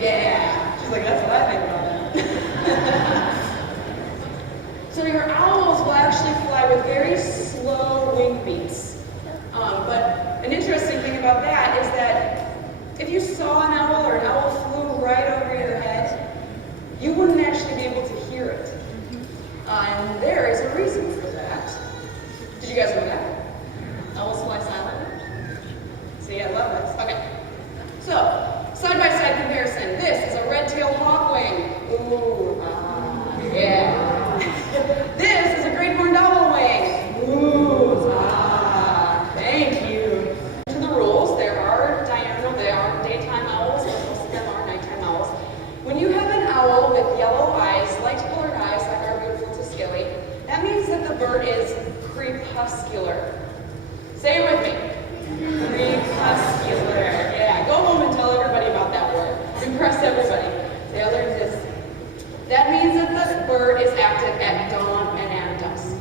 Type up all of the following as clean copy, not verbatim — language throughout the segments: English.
Yeah. She's like, that's what I think about that. So your owls will actually fly with very slow wing beats. But an interesting thing about that is that if you saw an owl or an owl flew right over your head, you wouldn't actually be able to hear it. And there is a reason for that. Did you guys know that? Owls fly silently? See, I love this. Okay. So, side-by-side comparison. This is a red-tailed hawkwing. Ooh, yeah. This is a great horned owl wing. Ooh, thank you. To the rules, there are daytime owls, but most of them are nighttime owls. When you have an owl with yellow eyes, light-colored eyes like our beautiful Tuskegee, that means that the bird is crepuscular. Say it with me. Crepuscular. Yeah, go home and tell everybody about that word. Impress everybody. They learned this. That means that the bird is active at dawn and at dusk.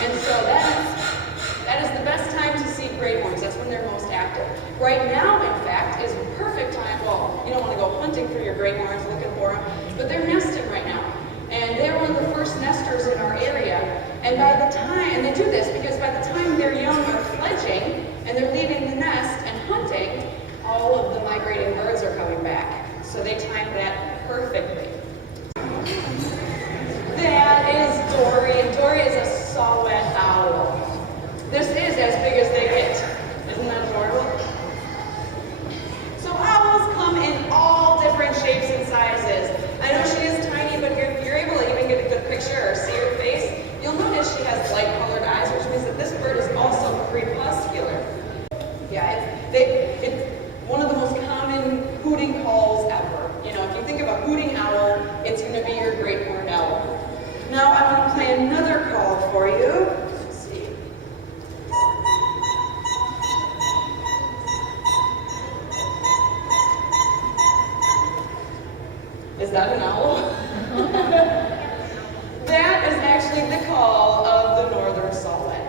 And so that is the best time to see great horns. That's when they're most active. Right now, in fact, is a perfect time. Well, you don't want to go hunting for your great horns, looking for them, but they're nesting right now. And they're one of the first nesters in our area. And they do this because by the time their young are fledging and they're leaving the nest and hunting, all of the migrating birds are coming back. So they time that perfectly. That is Dory, and Dory is a saw-whet owl. This is as big as they get. Isn't that adorable? So owls come in all different shapes and sizes. I know she is tiny, but if you're able to even get a good picture or see her face, you'll notice she has light-colored eyes, which means that this bird is also crepuscular. Yeah, it's one of the most common hooting calls ever. You know, if you think of a hooting owl, it's going to be your great horned owl. Now I want to play another call for you. Let's see. Is that an owl? That is actually the call of the northern saw-whet.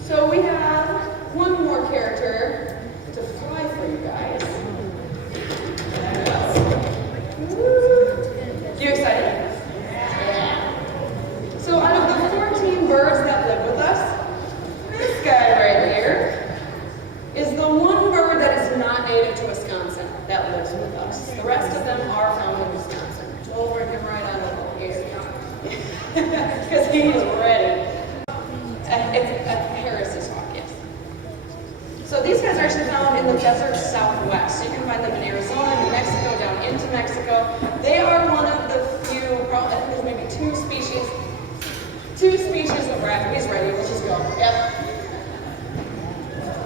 So we have one more character to fly for you guys. You excited? So out of the 14 birds that live with us, this guy right here is the one bird that is not native to Wisconsin that lives with us. The rest of them are found in Wisconsin. We'll rip him right out of the case because he is ready. It's a Harris's hawk, yes. So these guys are actually found in the desert southwest. So you can find them in Arizona, New Mexico, down into Mexico. They are one of the few, probably, I think there's maybe two species of raptor. He's ready, let's just go. Yep.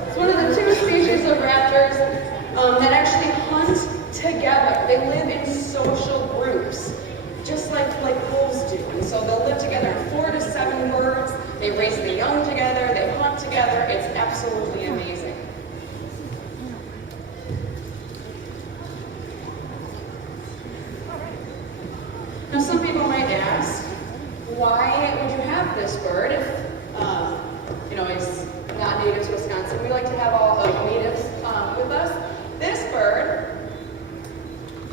It's one of the two species of raptors that actually hunt together. They live in social groups, just like wolves do. And so they'll live together in 4 to 7 birds. They raise the young together, they hunt together. It's absolutely amazing. Now some people might ask, why would you have this bird if, he's not native to Wisconsin? We like to have all natives with us. This bird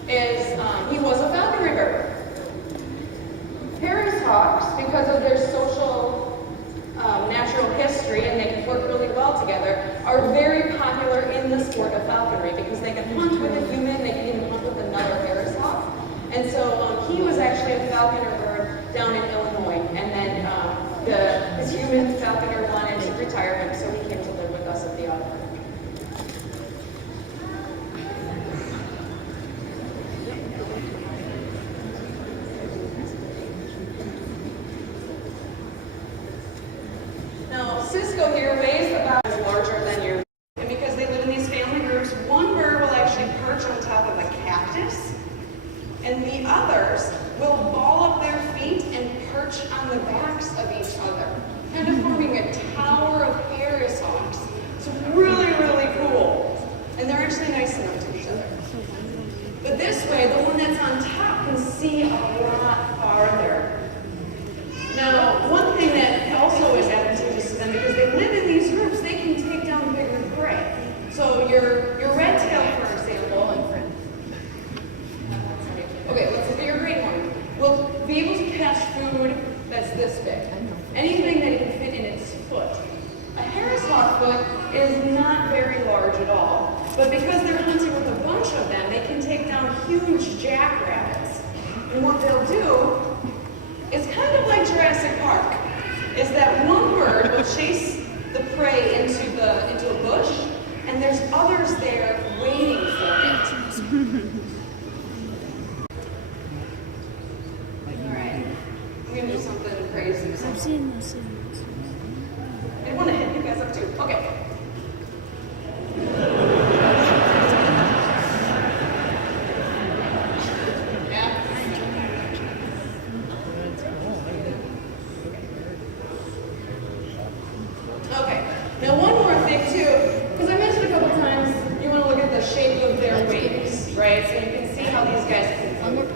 he was a falconry bird. Harris hawks, because of their social natural history, and they work really well together, are very popular in the sport of falconry because they can hunt with a human, they can even hunt with another Harris hawk. And so he was actually a falconer bird down in Illinois, and then his human falconer wanted to retire him, so he came to live with us at the Otter. Now, Cisco here weighs about as larger than your, and because they live in these family groups, one bird will actually perch on top of a cactus, and the others will ball up their feet and perch on the backs of each other, kind of forming a tower of Harris hawks. It's really, really cool. And they're actually nice enough to each other. But this way, the one that's on top can see a lot farther. Now, one thing that also is advantageous to them, because they live in these groups, they can take down bigger prey. So your red tail, for example, big. Anything that can fit in its foot. A Harris hawk foot is not very large at all, but because they're hunting with a bunch of them, they can take down huge jackrabbits. And what they'll do is kind of like Jurassic Park, is that one bird will chase the prey into a bush, and there's others there waiting for it. Alright, I'm gonna do something crazy. I've seen this. I want to hit you guys up too. Okay. Yeah. Okay. Now one more thing too, because I mentioned a couple times you want to look at the shape of their wings, right? So you can see how these guys can move.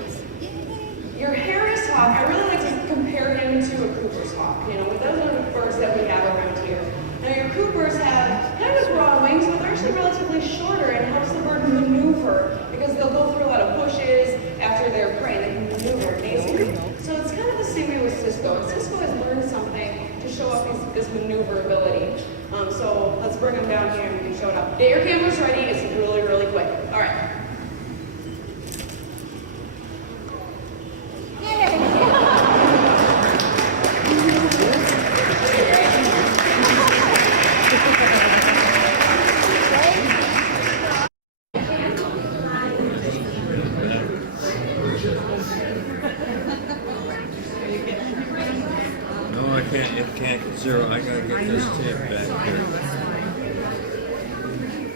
Your Harris hawk, I really like to compare him to a Cooper's hawk. You know, those are the birds that we have around here. Now your Coopers have kind of broad wings, but they're actually relatively shorter, and it helps the bird maneuver because they'll go through a lot of bushes after their prey. They can maneuver easily. So it's kind of the same way with Cisco. And Cisco has learned something to show off this maneuverability. So let's bring him down here and we can show it up. Get your cameras ready. It's really, really quick. All right. It can't zero. I gotta get this tape back here.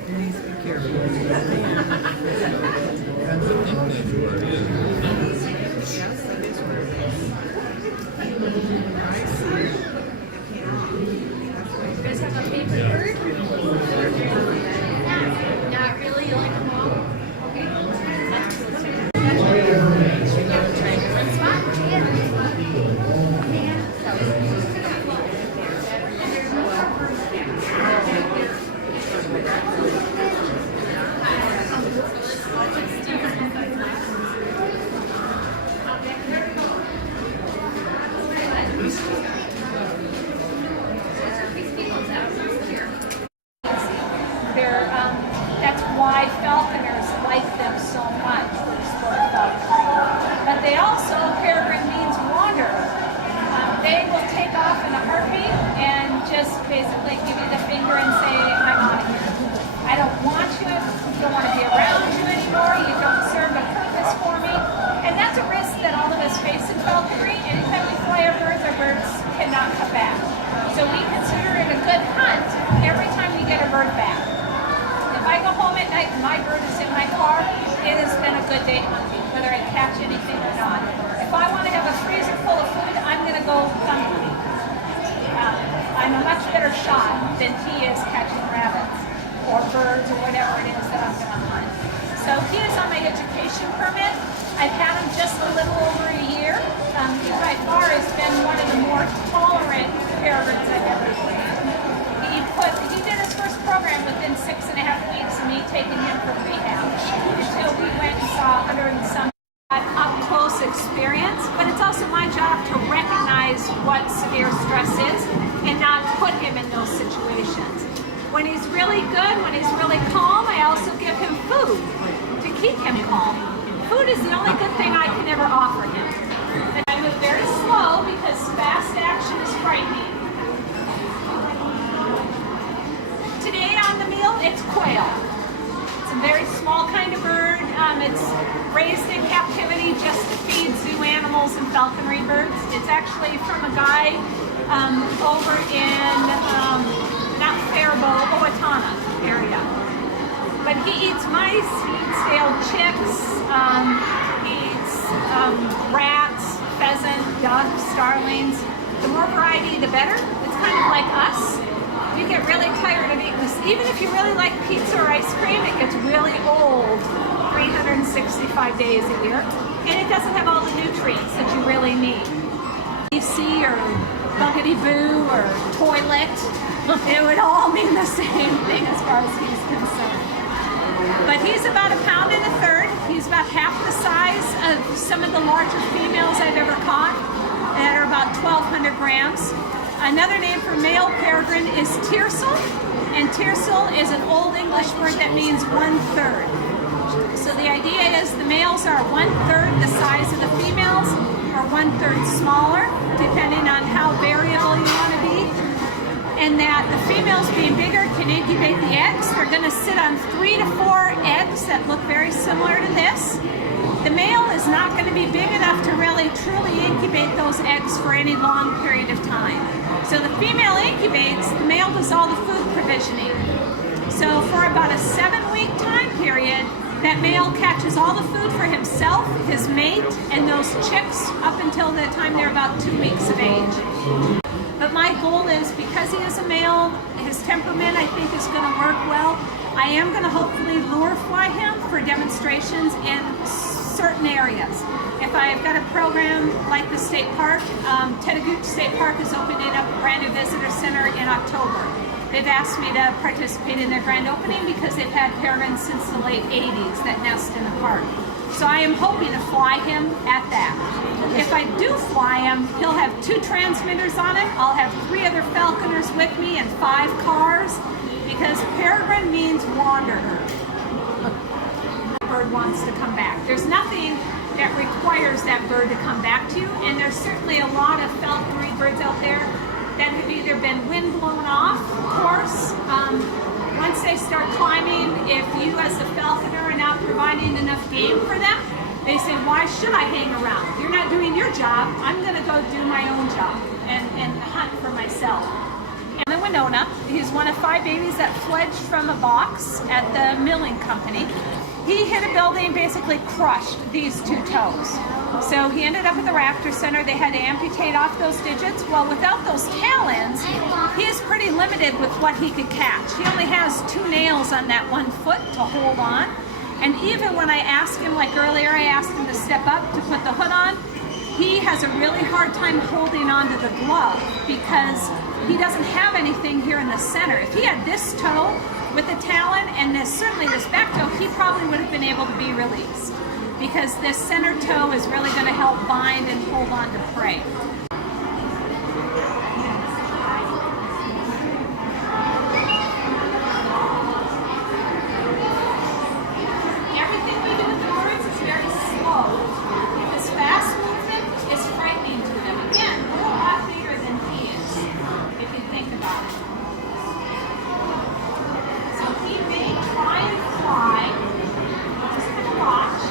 Please be careful. I think that's where it is. Yes, that is where it is. I see it. You guys have a favorite bird? Not really. You like them all? Okay. That's cool. One spot? Yeah. That's why falconers like them so much for the sport of falconry. But they also, peregrine means wanderer. They will take off in a heartbeat and just basically give you the finger and say, I'm out of here. I don't want you, don't want to be around you anymore, you don't serve a purpose for me. And that's a risk that all of us face in falconry. Anytime we fly our birds cannot come back. So we consider it a good hunt every time we get a bird back. If I go home at night and my bird is in my car, it has been a good day hunting, whether I catch anything or not. If I want to have a freezer full of food, I'm going to go gun hunting. I'm a much better shot than he is catching rabbits or birds or whatever it is that I'm going to hunt. So he is on my education permit. I've had him just a little over a year. He by far has been one of the more tolerant peregrines I've ever seen. He did his first program within 6.5 weeks of me taking him for rehab until we went and saw under the sun. Up-close experience, but it's also my job to recognize what severe stress is and not put him in those situations. When he's really good, when he's really calm, I also give him food to keep him calm. Food is the only good thing I can ever offer him. And I move very slow because fast action is frightening. Today on the meal, it's quail. It's a very small kind of bird. It's raised in captivity just to feed zoo animals and falconry birds. It's actually from a guy over in, not Faribault, Owatonna area. But he eats mice, he eats stale chicks, he eats rats, pheasant, ducks, starlings. The more variety, the better. It's kind of like us. You get really tired of eating this. Even if you really like pizza or ice cream, it gets really old 365 days a year. And it doesn't have all the nutrients that you really need. BC or Buggity Boo or toilet, it would all mean the same thing as far as he's concerned. But he's about 1.33 pounds. He's about half the size of some of the larger females I've ever caught. that are about 1,200 grams. Another name for male peregrine is tiercel, and tiercel is an Old English word that means 1/3. So the idea is the males are 1/3 the size of the females, or 1/3 smaller, depending on how variable you want to be. And that the females being bigger can incubate the eggs. They're going to sit on 3 to 4 eggs that look very similar to this. The male is not going to be big enough to really truly incubate those eggs for any long period of time. So the female incubates, the male does all the food provisioning. So for about a 7-week time period, that male catches all the food for himself, his mate, and those chicks up until the time they're about 2 weeks of age. But my goal is, because he is a male, his temperament I think is going to work well. I am going to hopefully lure fly him for demonstrations in certain areas. If I've got a program like the state park, Teteguch State Park is opening up a brand new visitor center in October. They've asked me to participate in their grand opening because they've had peregrines since the late 80s that nest in the park. So I am hoping to fly him at that. If I do fly him, he'll have 2 transmitters on it. I'll have 3 other falconers with me and 5 cars, because peregrine means wanderer. The bird wants to come back. There's nothing that requires that bird to come back to you, and there's certainly a lot of falconry birds out there that have either been wind blown off course. Once they start climbing, if you as a falconer are not providing enough game for them, they say, why should I hang around? You're not doing your job. I'm going to go do my own job and hunt for myself. And the Winona, he's one of 5 babies that fledged from a box at the milling company. He hit a building, basically crushed these 2 toes. So he ended up at the Raptor Center. They had to amputate off those digits. Well, without those talons, he is pretty limited with what he could catch. He only has 2 nails on that 1 foot to hold on. And even when I asked him, like earlier, I asked him to step up to put the hood on, he has a really hard time holding onto the glove because he doesn't have anything here in the center. If he had this toe with the talon and certainly this back toe, he probably would have been able to be released, because this center toe is really going to help bind and hold on to prey. Everything we do with the birds is very slow, because fast movement is frightening to them. Again, we're a lot bigger than he is, if you think about it. So he may try and fly. Just kind of watch.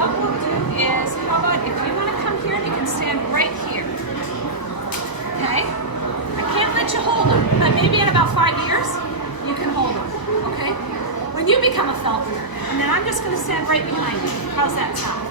What we'll do is, how about if you want to come here, you can stand right here. Okay? I can't let you hold him, but maybe in about 5 years, you can hold him. Okay? When you become a falconer, and then I'm just going to stand right behind you. How's that sound?